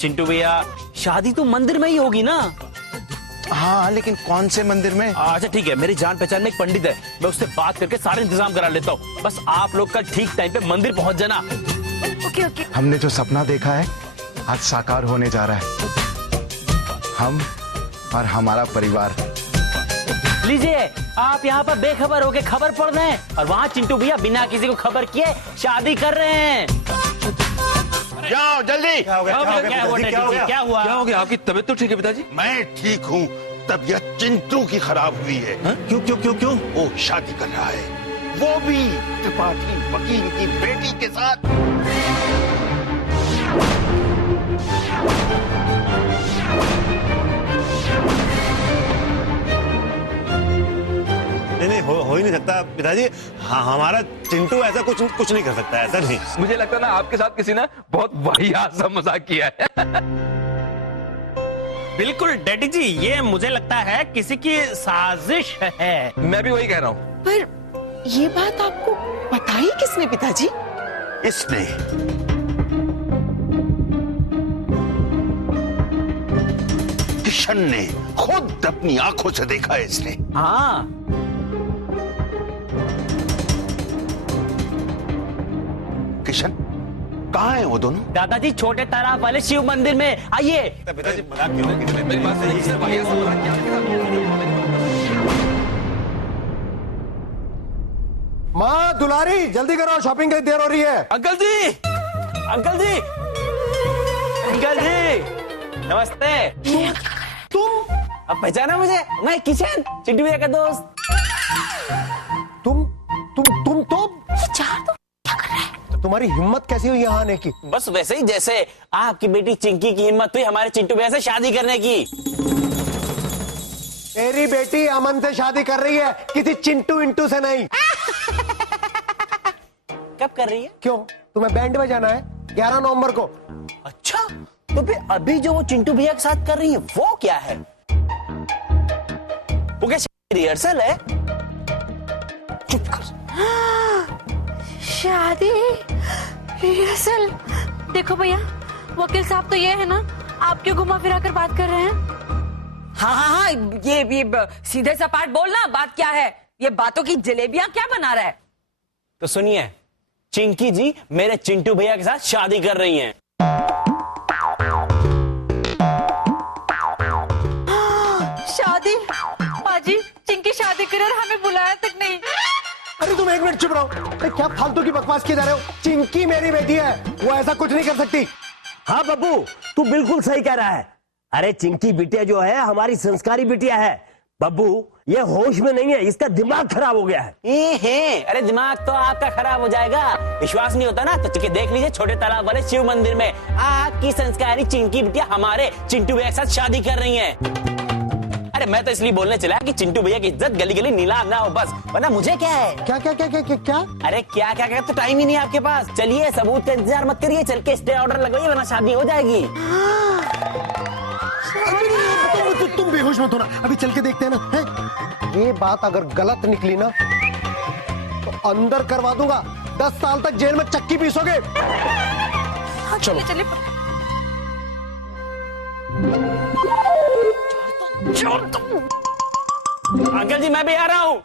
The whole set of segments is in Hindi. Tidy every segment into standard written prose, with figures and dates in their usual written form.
चिंटू भैया शादी तो मंदिर में ही होगी ना? हाँ, लेकिन कौन से मंदिर में? अच्छा ठीक है, मेरी जान पहचान में एक पंडित है, मैं उससे बात करके सारे इंतजाम करा लेता हूँ। बस आप लोग कल ठीक टाइम पे मंदिर पहुंच जाना। Okay okay. हमने जो सपना देखा है आज साकार होने जा रहा है। हम और हमारा परिवार। लीजिए, आप यहाँ पर बेखबर होके खबर पढ़ रहे हैं और वहाँ चिंटू भैया बिना किसी को खबर किए शादी कर रहे हैं। जाओ जल्दी। क्या हुआ? क्या हो गया? आपकी तबीयत तो ठीक है पिताजी? मैं ठीक हूँ, तबीयत चिंटू की खराब हुई है। क्यों क्यों क्यों क्यों? वो शादी कर रहा है, वो भी त्रिपाठी वकील की बेटी के साथ। नहीं, हो ही नहीं सकता पिताजी। हाँ, हमारा चिंटू ऐसा कुछ नहीं कर सकता, ऐसा नहीं। मुझे लगता है ना आपके साथ किसी ने बहुत वाहियात सा मजाक किया है। बिल्कुल डैडी जी, ये मुझे लगता है किसी की साजिश है। मैं भी वही कह रहा हूँ। पर ये बात आपको बताई किसने पिताजी? इसने किशन ने खुद अपनी आंखों से देखा है इसने। हाँ, किशन कहाँ है वो दोनों? दादाजी छोटे तालाब वाले शिव मंदिर में, आइए। पिताजी मजाक क्यों? मेरी बात सही है, वाहियात सा मजाक किया। माँ दुलारी जल्दी करो, शॉपिंग की देर हो रही है। अंकल जी, अंकल जी, अंकल जी, नमस्ते। तुम अब पहचाना मुझे? मैं किशन, चिंटू भैया का दोस्त। तुम तो चार तो क्या कर रहा है? तुम्हारी हिम्मत कैसी हुई यहाँ आने की? बस वैसे ही जैसे आपकी बेटी चिंकी की हिम्मत हुई हमारे चिंटू भैया से शादी करने की। तेरी बेटी अमन से शादी कर रही है, किसी चिंटू इंटू से नहीं। कब कर रही है? क्यों, तुम्हें बैंड में जाना है 11 नवंबर को? अच्छा, तो फिर अभी जो वो चिंटू भैया के साथ कर रही है वो क्या है? वो क्या रिहर्सल है? चुप कर। शादी रिहर्सल? देखो भैया, वकील साहब तो ये है ना, आप क्यों घुमा फिरा कर बात कर रहे हैं? हाँ, ये सीधे सपाट बोलना, बात क्या है? ये बातों की जलेबियां क्या बना रहा है? तो सुनिए, चिंकी जी मेरे चिंटू भैया के साथ शादी कर रही हैं। शादी? पाजी, चिंकी शादी करे और हमें बुलाया तक नहीं। अरे तुम एक मिनट चुप रहो। अरे क्या फालतू की बकवास किए जा रहे हो? चिंकी मेरी बेटी है, वो ऐसा कुछ नहीं कर सकती। हाँ बब्बू, तू बिल्कुल सही कह रहा है। अरे चिंकी बिटिया जो है हमारी संस्कारी बिटिया है। बब्बू ये होश में नहीं है, इसका दिमाग खराब हो गया है। अरे दिमाग तो आपका खराब हो जाएगा। विश्वास नहीं होता ना तो चलिए देख लीजिए छोटे तालाब वाले शिव मंदिर में आपकी संस्कारी चिंकी बिटिया हमारे चिंटू भैया के साथ शादी कर रही है। अरे मैं तो इसलिए बोलने चला कि चिंटू भैया की इज्जत गली गली नीलाम ना हो बस, वरना मुझे क्या है। क्या क्या क्या क्या क्या, क्या? अरे क्या क्या क्या, तो टाइम ही नहीं आपके पास। चलिए सबूत का इंतजार मत करिए, चल के स्टे ऑर्डर लगवाइए वरना शादी हो जाएगी। तुम बेहोश मत होना, अभी चल के देखते हैं ना। है? ये बात अगर गलत निकली ना तो अंदर करवा दूंगा, 10 साल तक जेल में चक्की पीसोगे। चलो चलिए। अंकल जी मैं भी आ रहा हूँ।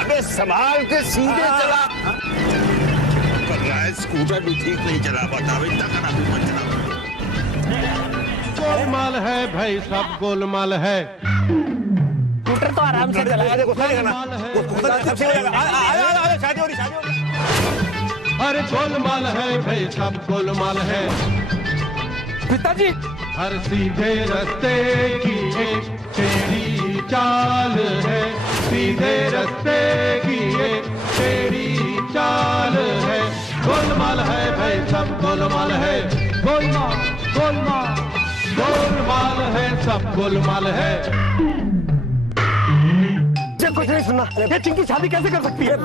अबे संभाल के सीधे चला। कर रहा है, स्कूटर भी ठीक नहीं चला पाता, इतना खराब मत चला। गोलमाल है भाई, सब गोलमाल है। स्कूटर तो आराम से चलाया। अरे गोलमाल है भाई, सब गोलमाल है। पिताजी, हर सीधे रास्ते की एक तेरी चाल है, सीधे रास्ते की एक तेरी चाल है। गोलमाल है भाई, सब गोलमाल है। गोलमाल गोलमाल गोलमाल है, सब गोलमाल है। कुछ नहीं सुनना। ये चिंकी शादी कैसे कर सकती है?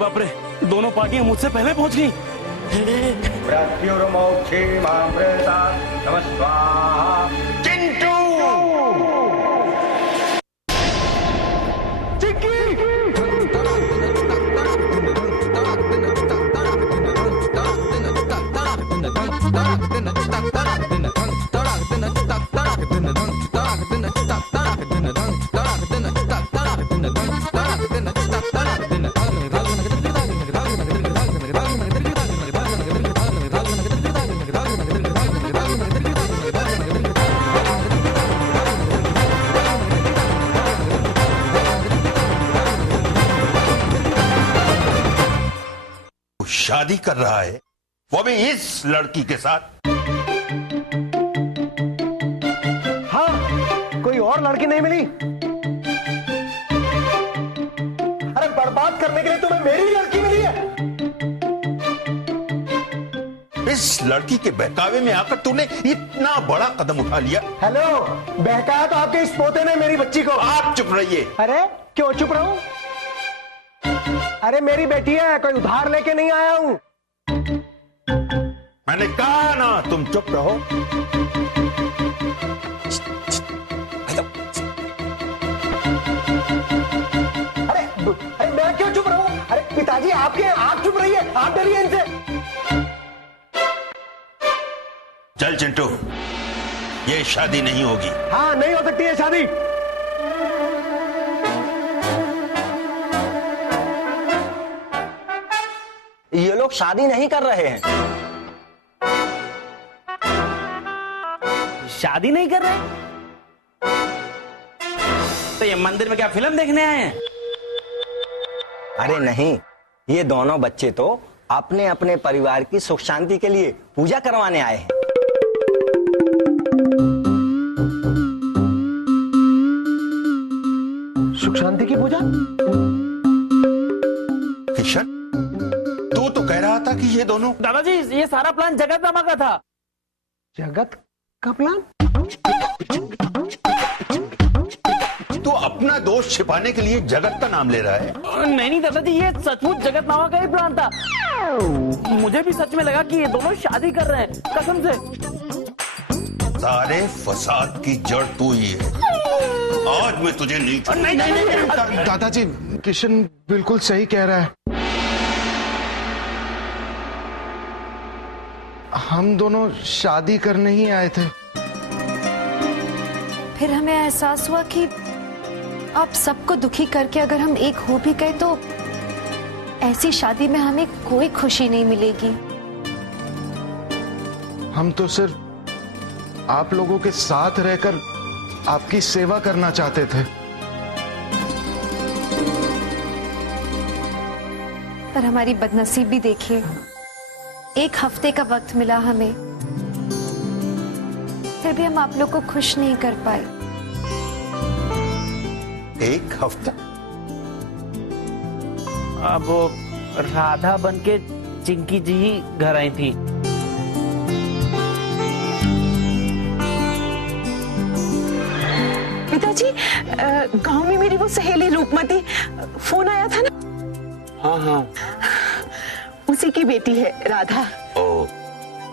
बाप रे, दोनों पार्टियां मुझसे पहले पहुंच गई। चिंटू शादी कर रहा है, वो भी इस लड़की के साथ। हाँ, कोई और लड़की नहीं मिली? अरे बर्बाद करने के लिए तुम्हें मेरी लड़की मिली है। इस लड़की के बहकावे में आकर तूने इतना बड़ा कदम उठा लिया। हेलो, बहकाया तो आपके इस पोते ने मेरी बच्ची को। आप चुप रहिए। अरे क्यों चुप रहूं? अरे मेरी बेटी है, कोई उधार लेके नहीं आया हूं। मैंने कहा ना तुम चुप रहो। अरे मैं क्यों चुप रहूं? अरे पिताजी आपके हैं, आप चुप रहिए, आप डरिए इनसे। चल चिंटू, ये शादी नहीं होगी। हाँ, नहीं हो सकती है शादी। ये लोग शादी नहीं कर रहे हैं। शादी नहीं कर रहे? तो ये मंदिर में क्या फिल्म देखने आए हैं? अरे नहीं, ये दोनों बच्चे तो अपने अपने परिवार की सुख शांति के लिए पूजा करवाने आए हैं। सुख शांति की पूजा? किशन, तू तो कह रहा था कि ये दोनों। दादाजी, ये सारा प्लान जगत मामा का था। जगत का प्लान? तू अपना दोष छिपाने के लिए जगत का नाम ले रहा है। नहीं दादाजी, ये सचमुच जगत मामा का ही प्लान था। मुझे भी सच में लगा कि ये दोनों शादी कर रहे हैं, कसम से। सारे फसाद की जड़ तू ही है। आज मैं तुझे नहीं छोड़ूंगा। नहीं। दादाजी, किशन बिल्कुल सही कह रहा है। हम दोनों शादी करने ही आए थे। फिर हमें एहसास हुआ कि आप सबको दुखी करके अगर हम एक हो भी गए तो ऐसी शादी में हमें कोई खुशी नहीं मिलेगी। हम तो सिर्फ आप लोगों के साथ रहकर आपकी सेवा करना चाहते थे। पर हमारी बदनसीबी देखिए, एक हफ्ते का वक्त मिला हमें, फिर भी हम आप लोग को खुश नहीं कर पाए। एक हफ्ता? अब वो राधा बन के चिंकी जी ही घर आई थी। पिताजी, गांव में मेरी वो सहेली रूपमती, फोन आया था ना? हाँ हाँ, उसी की बेटी है राधा। ओ,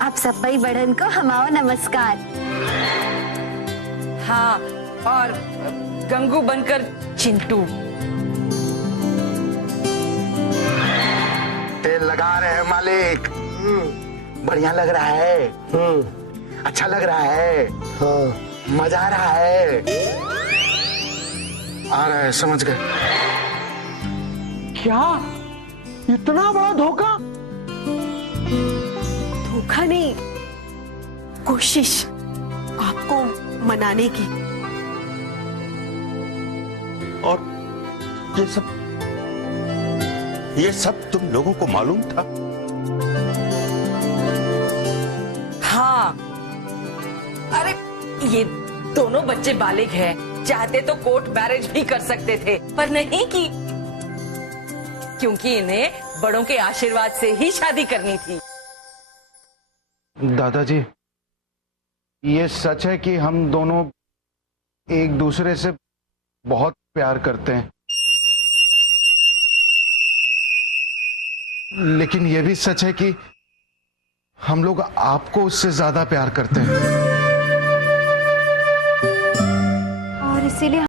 आप सब भाई बड़न को हमारा नमस्कार। हाँ, और गंगू बनकर चिंटू। तेल लगा रहे हैं मालिक। बढ़िया लग रहा है। अच्छा लग रहा है। मजा आ रहा है। आ रहा है, समझ गए? क्या इतना बड़ा धोखा? धोखा नहीं, कोशिश आपको मनाने की। और ये सब तुम लोगों को मालूम था? हाँ, अरे ये दोनों बच्चे बालिग हैं, चाहते तो कोर्ट मैरिज भी कर सकते थे, पर नहीं की, क्योंकि इन्हें बड़ों के आशीर्वाद से ही शादी करनी थी। दादाजी, ये सच है कि हम दोनों एक दूसरे से बहुत प्यार करते हैं। लेकिन यह भी सच है कि हम लोग आपको उससे ज्यादा प्यार करते हैं और इसीलिए